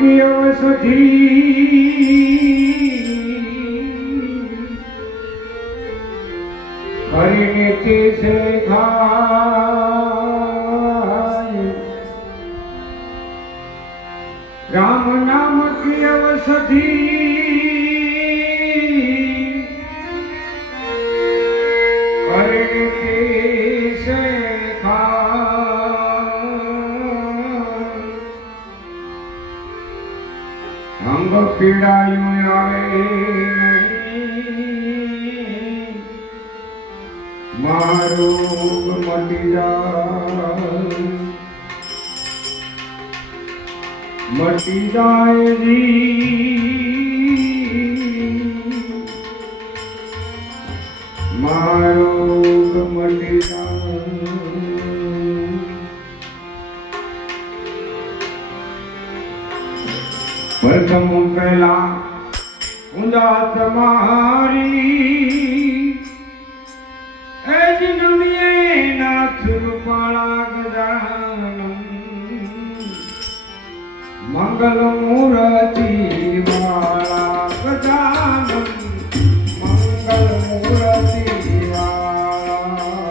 અગિયમ સુધી. કરીને તે છે રામ નામ કિયવ સધી. પીડાયું આવે મારું મટી જાય. મટી જાય જી મંગલ મૂરતી વાળા ગજાનંદ મંગલ મૂરતી વાળા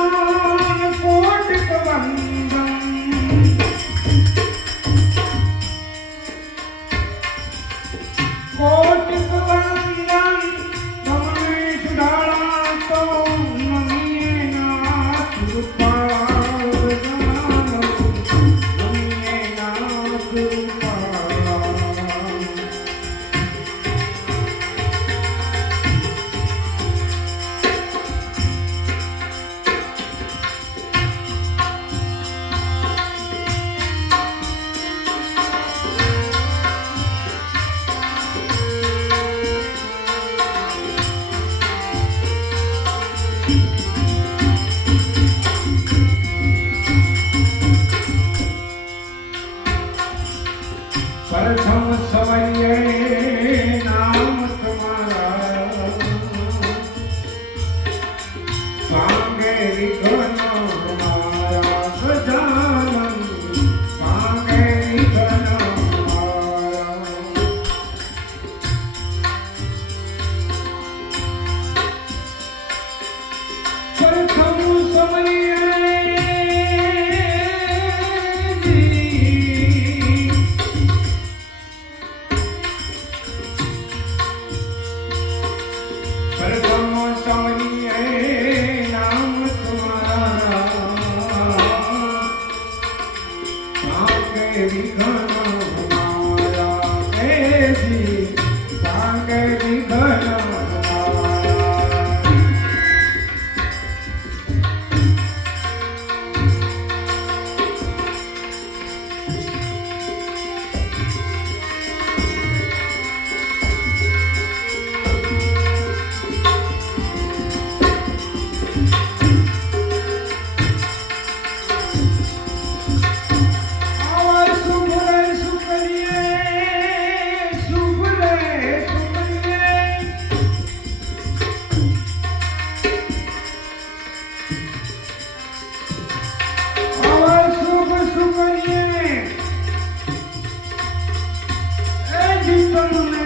one Krishna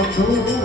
বন্ধু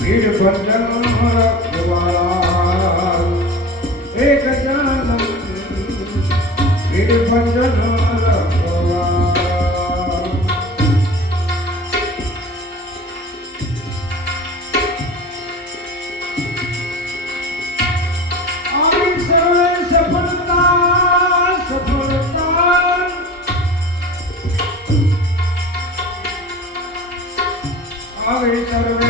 भीड़ भजन रखवार एक जानम भीड़ भजन रखवार आई सर्वे सफलता सफलता। आवे सर्वे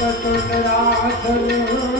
तटराधर